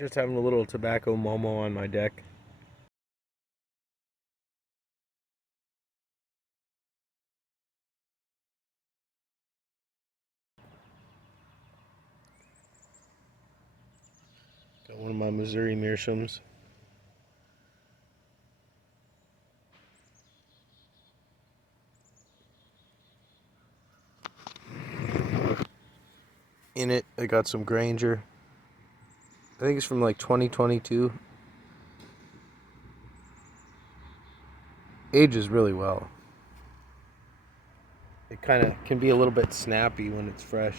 Just having a little tobacco momo on my deck. Got one of my Missouri Meerschaums. In it, I got some Granger. I think it's from like 2022. Ages really well. It kind of can be a little bit snappy when it's fresh.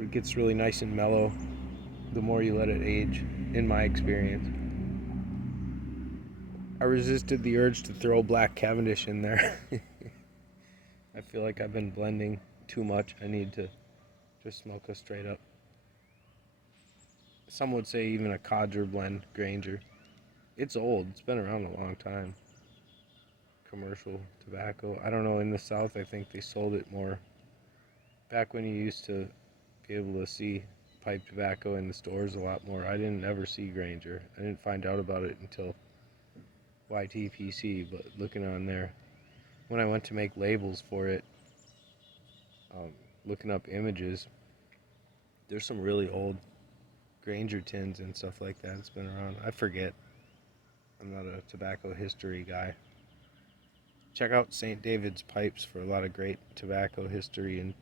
It gets really nice and mellow the more you let it age, in my experience. I resisted the urge to throw Black Cavendish in there. I feel like I've been blending too much. I need to just smoke a straight up. Some would say even a codger blend Granger. It's old. It's been around a long time. Commercial tobacco. I don't know. In the South, I think they sold it more. Back when you used to be able to see pipe tobacco in the stores a lot more. I didn't ever see Granger. I didn't find out about it until YTPC, but looking on there, when I went to make labels for it, looking up images, there's some really old Granger tins and stuff like that. It's been around. I forget. I'm not a tobacco history guy. Check out St. David's Pipes for a lot of great tobacco history, and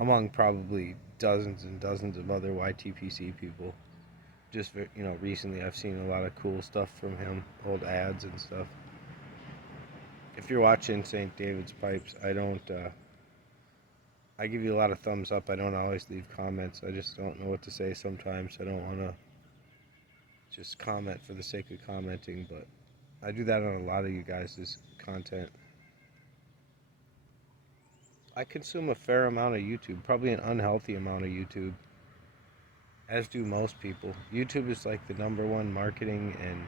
among probably dozens and dozens of other YTPC people. Just recently I've seen a lot of cool stuff from him, old ads and stuff. If you're watching St. David's Pipes, I give you a lot of thumbs up. I don't always leave comments. I just don't know what to say sometimes. I don't want to just comment for the sake of commenting, but I do that on a lot of you guys' content. I consume a fair amount of YouTube, probably an unhealthy amount of YouTube, as do most people. YouTube is like the #1 marketing and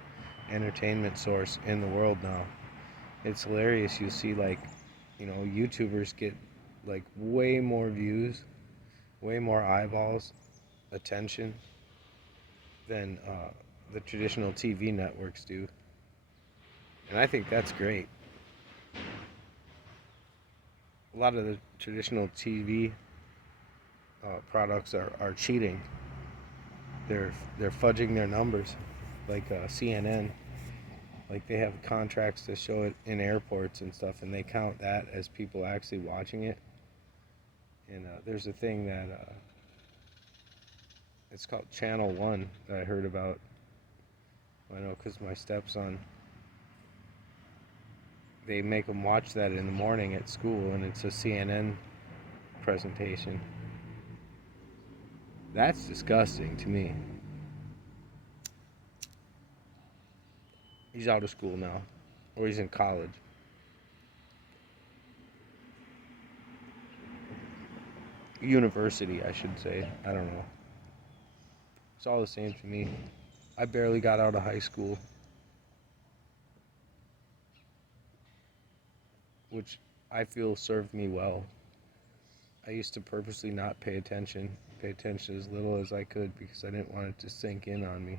entertainment source in the world now. It's hilarious. You see YouTubers get like way more views, way more eyeballs, attention than the traditional TV networks do. And I think that's great. A lot of the traditional TV products are cheating. They're fudging their numbers, like CNN. Like they have contracts to show it in airports and stuff, and they count that as people actually watching it. And there's a thing that it's called Channel One that I heard about. I know because my stepson, they make him watch that in the morning at school, and it's a CNN presentation. That's disgusting to me. He's out of school now, or he's in college. University, I should say. I don't know. It's all the same to me. I barely got out of high school, which I feel served me well. I used to purposely not pay attention as little as I could because I didn't want it to sink in on me.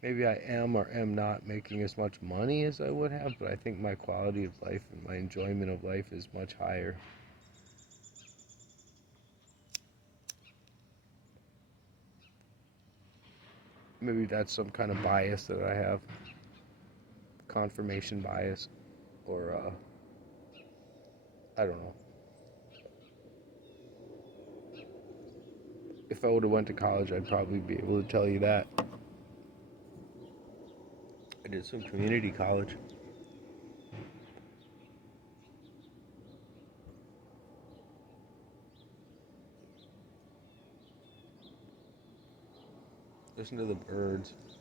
Maybe I am or am not making as much money as I would have, but I think my quality of life and my enjoyment of life is much higher. Maybe that's some kind of bias that I have, confirmation bias, or I don't know. If I would have went to college, I'd probably be able to tell you that. I did some community college. Listen to the birds. It's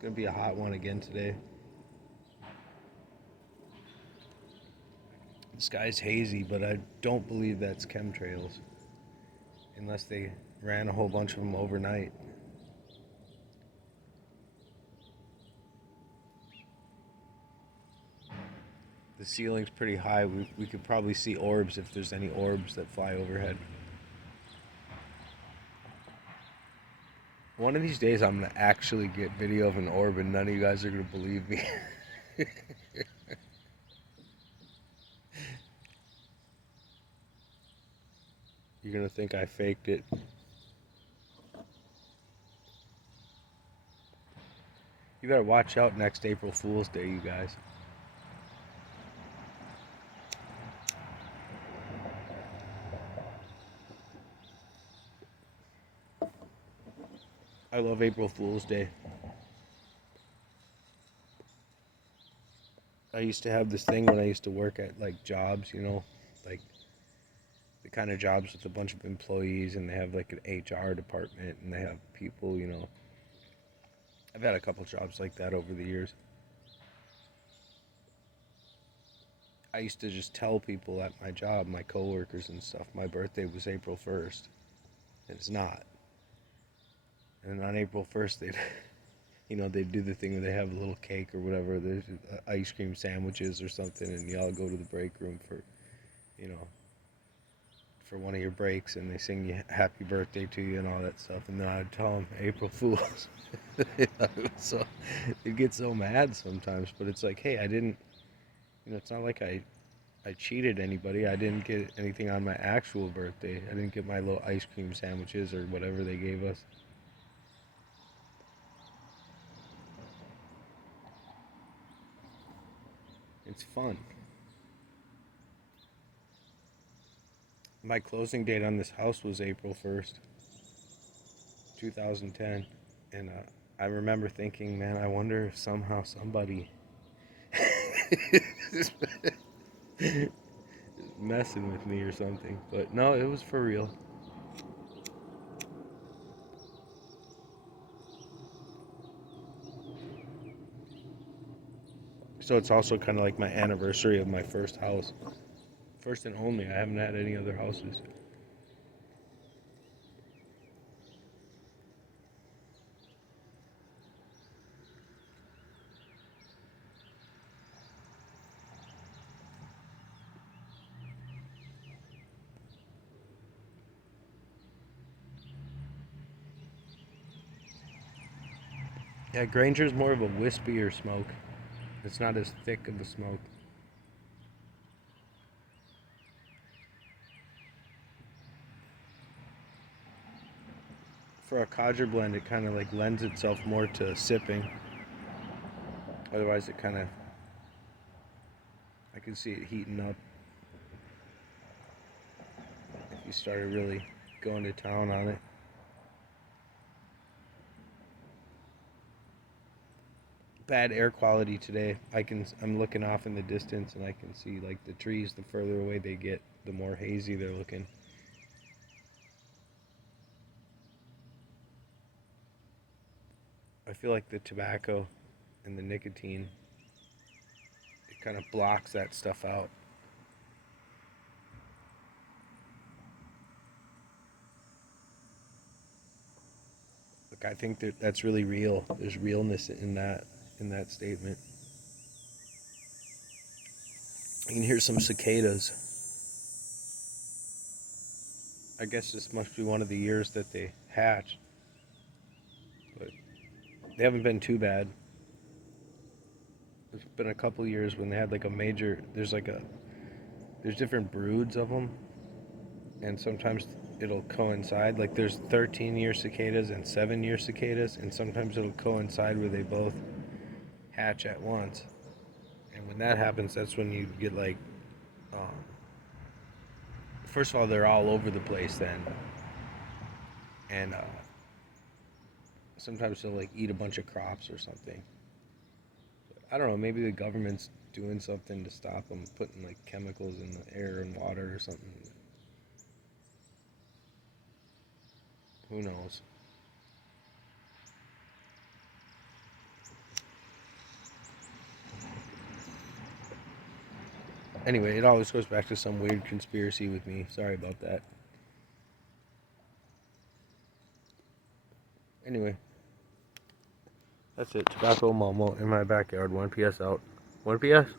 gonna be a hot one again today. The sky's hazy, but I don't believe that's chemtrails. Unless they ran a whole bunch of them overnight. The ceiling's pretty high. We could probably see orbs if there's any orbs that fly overhead. One of these days I'm gonna actually get video of an orb and none of you guys are gonna believe me. You're gonna think I faked it. You better watch out next April Fool's Day, you guys. I love April Fool's Day. I used to have this thing when I used to work at like jobs, you know, like the kind of jobs with a bunch of employees and they have like an HR department and they have people, you know. I've had a couple jobs like that over the years. I used to just tell people at my job, my coworkers and stuff, my birthday was April 1st. And it's not. And on April 1st, they'd, you know, they'd do the thing where they have a little cake or whatever. There's ice cream sandwiches or something, and y'all go to the break room for, you know, for one of your breaks, and they sing you happy birthday to you and all that stuff. And then I'd tell them April Fools. So they'd get so mad sometimes, but it's like, hey, I didn't, you know, it's not like I cheated anybody. I didn't get anything on my actual birthday. I didn't get my little ice cream sandwiches or whatever they gave us. It's fun. My closing date on this house was April 1st, 2010. And I remember thinking, man, I wonder if somehow somebody is messing with me or something. But no, it was for real. So it's also kind of like my anniversary of my first house. First and only. I haven't had any other houses. Yeah, Granger's more of a wispier smoke. It's not as thick of a smoke. For a codger blend, it kind of like lends itself more to sipping. Otherwise, it kind of, I can see it heating up if you started really going to town on it. Bad air quality today. I'm looking off in the distance and I can see like the trees, the further away they get, the more hazy they're looking. I feel like the tobacco and the nicotine, it kind of blocks that stuff out. Look, I think that's really real. There's realness in that statement. You can hear some cicadas. I guess this must be one of the years that they hatch, but they haven't been too bad. There's been a couple years when they had like a major. There's different broods of them, and sometimes it'll coincide. Like there's 13-year cicadas and 7-year cicadas, and sometimes it'll coincide where they both hatch at once. And when that happens, that's when you get like, um, first of all, they're all over the place then, and sometimes they'll like eat a bunch of crops or something. I don't know. Maybe the government's doing something to stop them, putting like chemicals in the air and water or something. Who knows? Anyway, it always goes back to some weird conspiracy with me. Sorry about that. Anyway, that's it. Tobacco Momo in my backyard. 1 PS out. 1 PS?